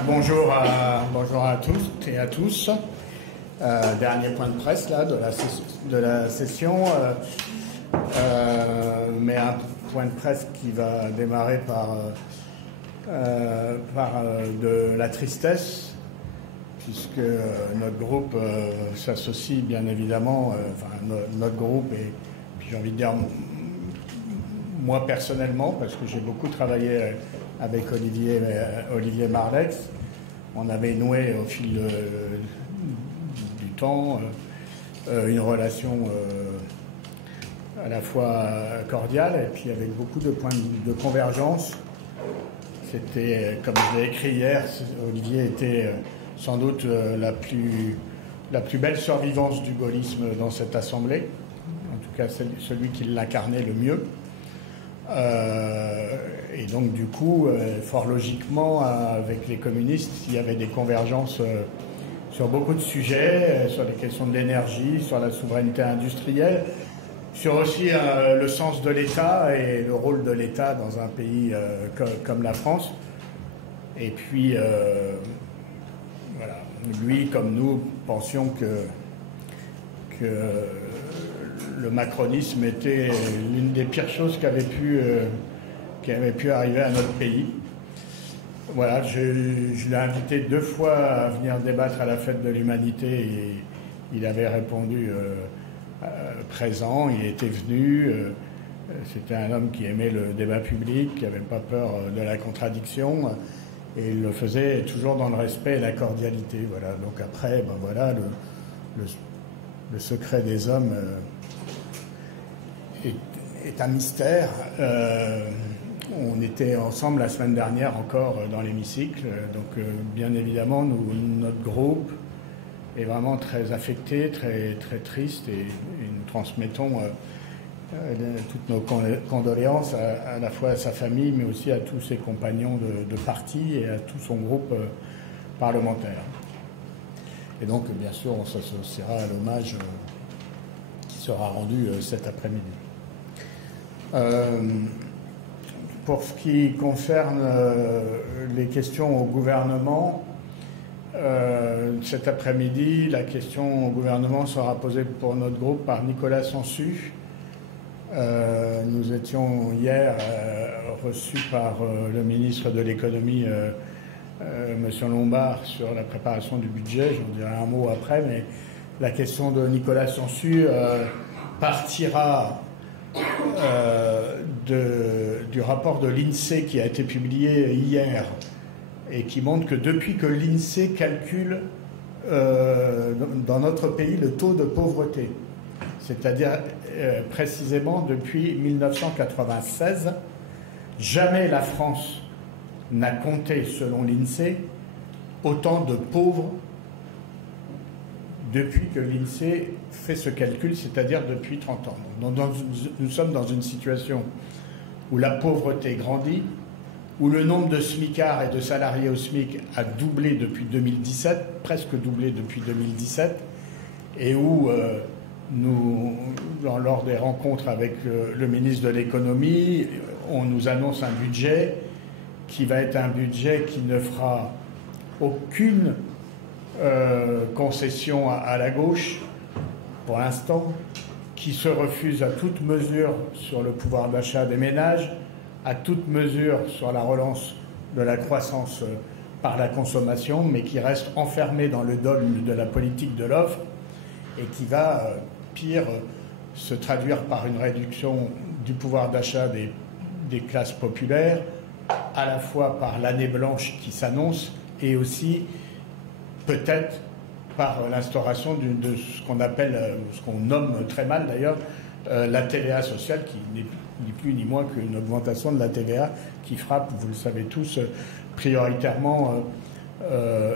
Bonjour à toutes et à tous. Dernier point de presse là, de la session, mais un point de presse qui va démarrer par de la tristesse, puisque notre groupe s'associe bien évidemment, notre groupe et puis j'ai envie de dire moi personnellement, parce que j'ai beaucoup travaillé avec Olivier Marleix. On avait noué au fil du temps une relation à la fois cordiale et puis avec beaucoup de points de convergence. C'était, comme je l'ai écrit hier, Olivier était sans doute la plus belle survivance du gaullisme dans cette assemblée, en tout cas celui qui l'incarnait le mieux. Et donc du coup, fort logiquement, avec les communistes, il y avait des convergences sur beaucoup de sujets, sur les questions de l'énergie, sur la souveraineté industrielle, sur aussi le sens de l'État et le rôle de l'État dans un pays comme la France. Et puis, voilà, lui comme nous pensions que le macronisme était l'une des pires choses qui avait pu arriver à notre pays. Voilà, je l'ai invité 2 fois à venir débattre à la Fête de l'Humanité et il avait répondu présent, il était venu. C'était un homme qui aimait le débat public, qui n'avait pas peur de la contradiction et il le faisait toujours dans le respect et la cordialité. Voilà. Donc après, voilà, le secret des hommes est un mystère. On était ensemble la semaine dernière encore dans l'hémicycle, donc bien évidemment notre groupe est vraiment très affecté, très, très triste et nous transmettons toutes nos condoléances à la fois à sa famille mais aussi à tous ses compagnons de parti et à tout son groupe parlementaire. Et donc bien sûr on s'associera à l'hommage qui sera rendu cet après-midi. Pour ce qui concerne les questions au gouvernement, cet après-midi, la question au gouvernement sera posée pour notre groupe par Nicolas Sansu. Nous étions hier reçus par le ministre de l'économie, M. Lombard, sur la préparation du budget. J'en dirai un mot après, mais la question de Nicolas Sansu partira du rapport de l'INSEE qui a été publié hier et qui montre que depuis que l'INSEE calcule dans notre pays le taux de pauvreté, c'est-à-dire précisément depuis 1996, jamais la France n'a compté, selon l'INSEE, autant de pauvres depuis que l'INSEE fait ce calcul, c'est-à-dire depuis 30 ans. Donc, nous sommes dans une situation où la pauvreté grandit, où le nombre de smicards et de salariés au SMIC a doublé depuis 2017, presque doublé depuis 2017, et où lors des rencontres avec le ministre de l'économie, on nous annonce un budget qui va être un budget qui ne fera aucune concession à la gauche, pour l'instant, qui se refuse à toute mesure sur le pouvoir d'achat des ménages, à toute mesure sur la relance de la croissance par la consommation, mais qui reste enfermé dans le dogme de la politique de l'offre et qui va, pire, se traduire par une réduction du pouvoir d'achat des classes populaires, à la fois par l'année blanche qui s'annonce et aussi peut-être par l'instauration de ce qu'on appelle, ce qu'on nomme très mal d'ailleurs, la TVA sociale, qui n'est ni plus ni moins qu'une augmentation de la TVA qui frappe, vous le savez tous, prioritairement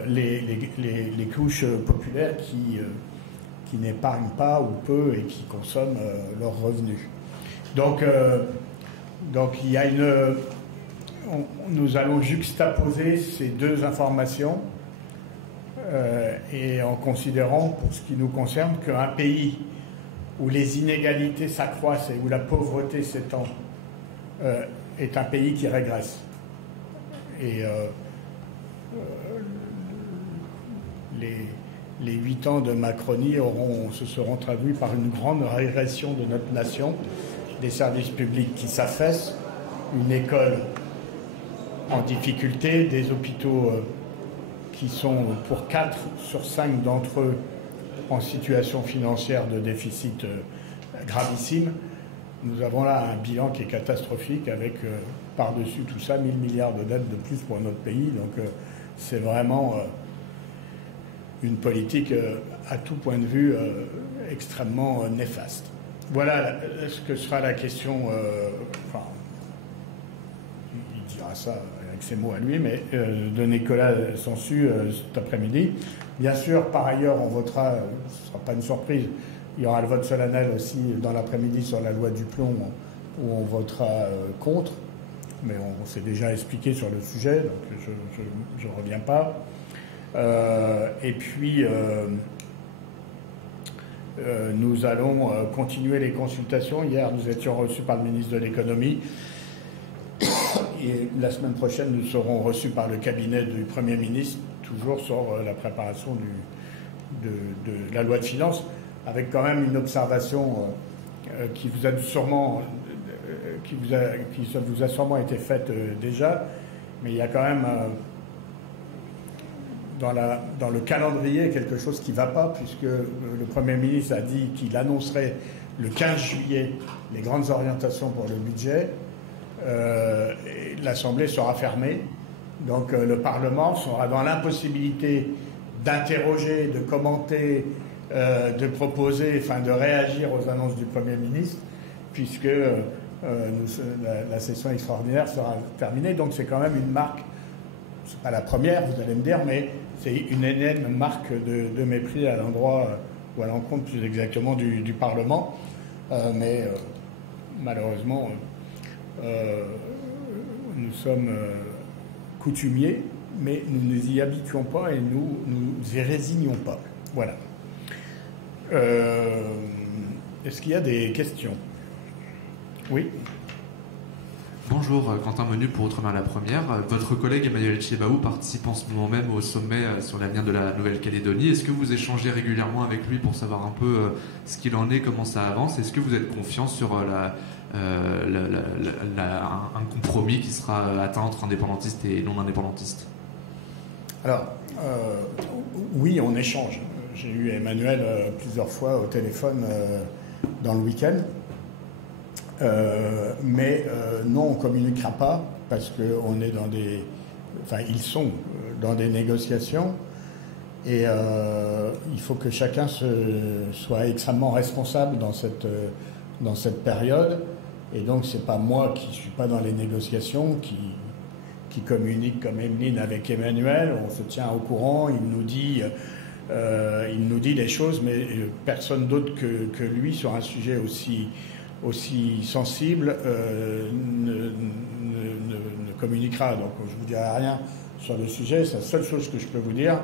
les couches populaires qui n'épargnent pas ou peu et qui consomment leurs revenus. Donc il y a nous allons juxtaposer ces 2 informations et en considérant, pour ce qui nous concerne, qu'un pays où les inégalités s'accroissent et où la pauvreté s'étend est un pays qui régresse. Et les 8 ans de Macronie se seront traduits par une grande régression de notre nation, des services publics qui s'affaissent, une école en difficulté, des hôpitaux qui sont pour 4 sur 5 d'entre eux en situation financière de déficit gravissime. Nous avons là un bilan qui est catastrophique avec par-dessus tout ça 1000 milliards de dettes de plus pour notre pays. Donc c'est vraiment une politique à tout point de vue extrêmement néfaste. Voilà ce que sera la question, il dira ça avec ses mots à lui, mais de Nicolas Sansu cet après-midi. Bien sûr, par ailleurs, on votera, ce ne sera pas une surprise, il y aura le vote solennel aussi dans l'après-midi sur la loi du plomb où on votera contre, mais on s'est déjà expliqué sur le sujet, donc je ne reviens pas. Et puis, nous allons continuer les consultations. Hier, nous étions reçus par le ministre de l'économie. Et la semaine prochaine, nous serons reçus par le cabinet du Premier ministre, toujours sur la préparation de la loi de finances, avec quand même une observation qui vous a sûrement été faite déjà, mais il y a quand même dans le calendrier quelque chose qui ne va pas, puisque le Premier ministre a dit qu'il annoncerait le 15 juillet les grandes orientations pour le budget. L'Assemblée sera fermée, donc le Parlement sera dans l'impossibilité d'interroger, de commenter, de proposer, enfin de réagir aux annonces du Premier ministre, puisque la session extraordinaire sera terminée. Donc c'est quand même une marque, c'est pas la première, vous allez me dire, mais c'est une énième marque de mépris à l'endroit, ou à l'encontre plus exactement du Parlement. Mais malheureusement, nous sommes coutumiers, mais nous ne nous y habituons pas et nous y résignons pas. Voilà. Est-ce qu'il y a des questions? Oui. Bonjour, Quentin Menu pour Outre-mer la Première. Votre collègue Emmanuel Tchibahou participe en ce moment même au sommet sur l'avenir de la Nouvelle-Calédonie. Est-ce que vous échangez régulièrement avec lui pour savoir un peu ce qu'il en est, comment ça avance? Est-ce que vous êtes confiant sur un compromis qui sera atteint entre indépendantistes et non-indépendantistes? Alors, oui, on échange. J'ai eu Emmanuel plusieurs fois au téléphone dans le week-end. Mais non, on ne communiquera pas parce qu'on est dans des... Enfin, ils sont dans des négociations et il faut que chacun soit extrêmement responsable dans cette période. Et donc, ce n'est pas moi qui ne suis pas dans les négociations, qui communique comme Emeline avec Emmanuel. On se tient au courant, il nous dit des choses, mais personne d'autre que lui sur un sujet aussi sensible ne communiquera. Donc je ne vous dirai rien sur le sujet. La seule chose que je peux vous dire,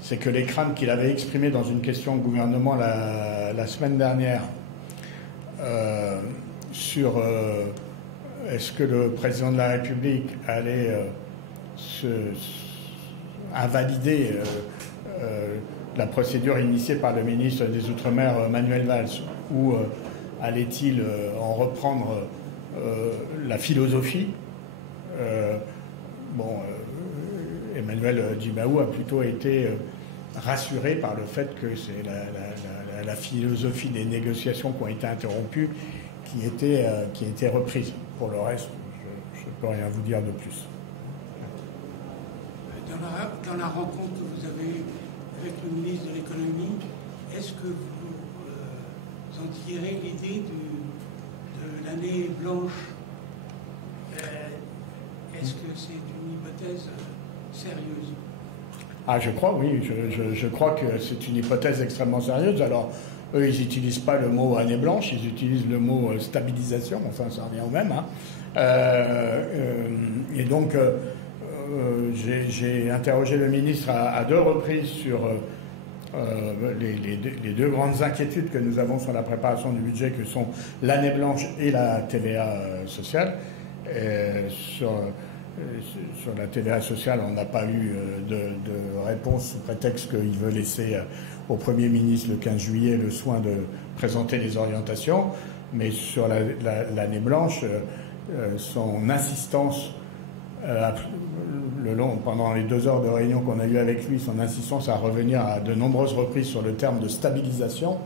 c'est que les craintes qu'il avait exprimées dans une question au gouvernement la semaine dernière sur est-ce que le président de la République allait invalider la procédure initiée par le ministre des Outre-mer Manuel Valls ou allait-il en reprendre la philosophie? Emmanuel Tchibahou a plutôt été rassuré par le fait que c'est la philosophie des négociations qui ont été interrompues qui était reprise. Pour le reste, je ne peux rien vous dire de plus. Dans la rencontre que vous avez eue avec le ministre de l'économie, est-ce que vous en tirez l'idée de l'année blanche? Est-ce que c'est une hypothèse sérieuse? Je crois, oui. Je crois que c'est une hypothèse extrêmement sérieuse. Alors, eux, ils n'utilisent pas le mot année blanche, ils utilisent le mot stabilisation. Enfin, ça revient au même. Et donc, j'ai interrogé le ministre à 2 reprises sur les 2 grandes inquiétudes que nous avons sur la préparation du budget, que sont l'année blanche et la TVA sociale. sur la TVA sociale, on n'a pas eu de réponse sous prétexte qu'il veut laisser au Premier ministre le 15 juillet le soin de présenter les orientations. Mais sur l'année blanche, son insistance pendant les 2 heures de réunion qu'on a eues avec lui, son insistance à revenir à de nombreuses reprises sur le terme de stabilisation.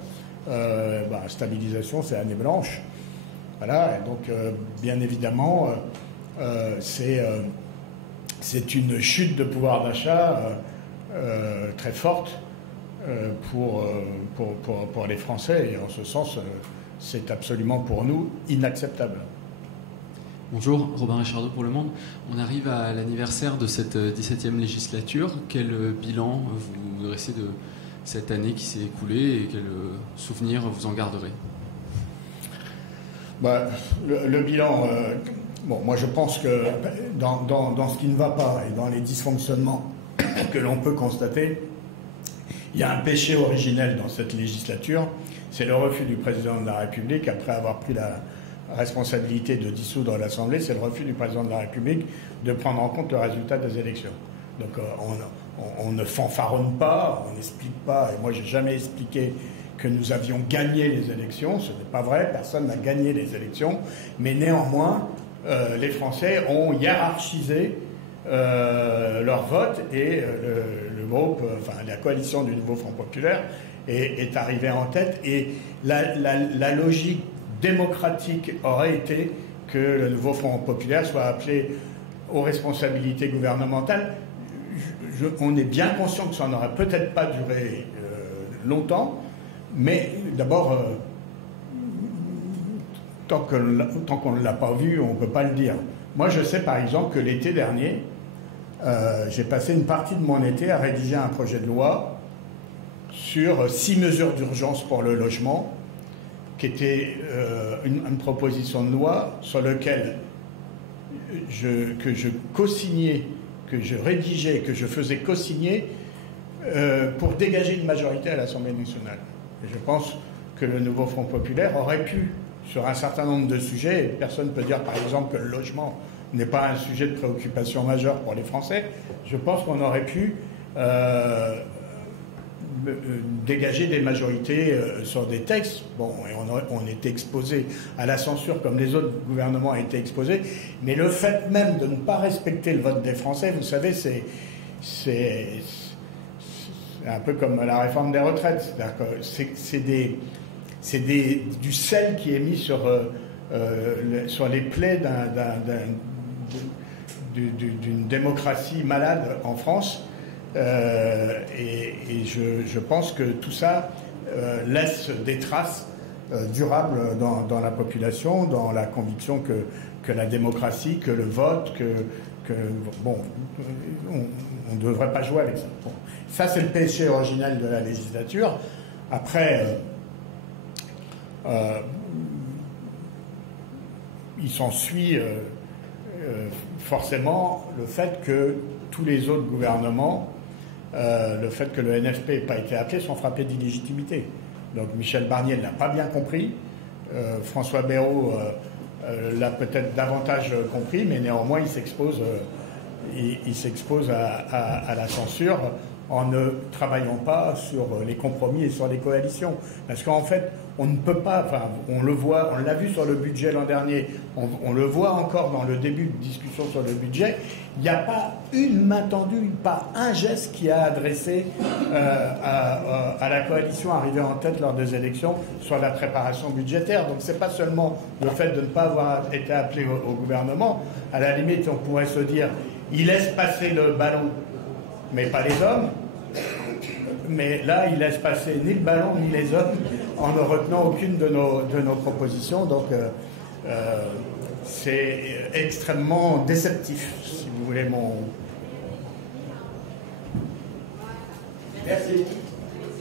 Stabilisation, c'est année blanche. Voilà, et donc bien évidemment, c'est une chute de pouvoir d'achat très forte pour les Français. Et en ce sens, c'est absolument pour nous inacceptable. Bonjour, Robin Richardot pour Le Monde. On arrive à l'anniversaire de cette 17e législature. Quel bilan vous dressez de cette année qui s'est écoulée et quel souvenir vous en garderez? Le bilan, moi je pense que dans ce qui ne va pas et dans les dysfonctionnements que l'on peut constater, il y a un péché originel dans cette législature, c'est le refus du président de la République, après avoir pris la responsabilité de dissoudre l'Assemblée, c'est le refus du président de la République de prendre en compte le résultat des élections. Donc on ne fanfaronne pas, on n'explique pas, et moi j'ai jamais expliqué que nous avions gagné les élections, ce n'est pas vrai, personne n'a gagné les élections, mais néanmoins les Français ont hiérarchisé leur vote et le groupe, la coalition du Nouveau Front Populaire est arrivée en tête, et la logique démocratique aurait été que le Nouveau Front Populaire soit appelé aux responsabilités gouvernementales. On est bien conscient que ça n'aurait peut-être pas duré longtemps, mais d'abord, tant qu'on ne l'a pas vu, on ne peut pas le dire. Moi, je sais par exemple que l'été dernier, j'ai passé une partie de mon été à rédiger un projet de loi sur 6 mesures d'urgence pour le logement, qui était une proposition de loi sur laquelle que je co-signais, que je rédigeais, que je faisais co-signer pour dégager une majorité à l'Assemblée nationale. Et je pense que le Nouveau Front Populaire aurait pu, sur un certain nombre de sujets, et personne ne peut dire par exemple que le logement n'est pas un sujet de préoccupation majeure pour les Français, je pense qu'on aurait pu dégager des majorités sur des textes. Bon, et on était exposé à la censure comme les autres gouvernements ont été exposés, mais le fait même de ne pas respecter le vote des Français, vous savez, c'est un peu comme la réforme des retraites. C'est du sel qui est mis sur les plaies d'une démocratie malade en France. Et je pense que tout ça laisse des traces durables dans la population, dans la conviction que la démocratie, que le vote, on ne devrait pas jouer avec ça. Bon. Ça, c'est le péché originel de la législature. Après, il s'ensuit forcément le fait que tous les autres gouvernements, le fait que le NFP n'ait pas été appelé, sont frappés d'illégitimité. Donc Michel Barnier ne l'a pas bien compris, François Bayrou l'a peut-être davantage compris, mais néanmoins il s'expose à la censure en ne travaillant pas sur les compromis et sur les coalitions. Parce qu'en fait, on ne peut pas, on l'a vu sur le budget l'an dernier, on le voit encore dans le début de discussion sur le budget, il n'y a pas une main tendue, pas un geste qui a adressé à la coalition arrivée en tête lors des élections sur la préparation budgétaire. Donc c'est pas seulement le fait de ne pas avoir été appelé au gouvernement. À la limite, on pourrait se dire, il laisse passer le ballon, mais pas les hommes. Mais là, il laisse passer ni le ballon ni les hommes en ne retenant aucune de nos propositions. Donc, c'est extrêmement déceptif, si vous voulez mon... Merci.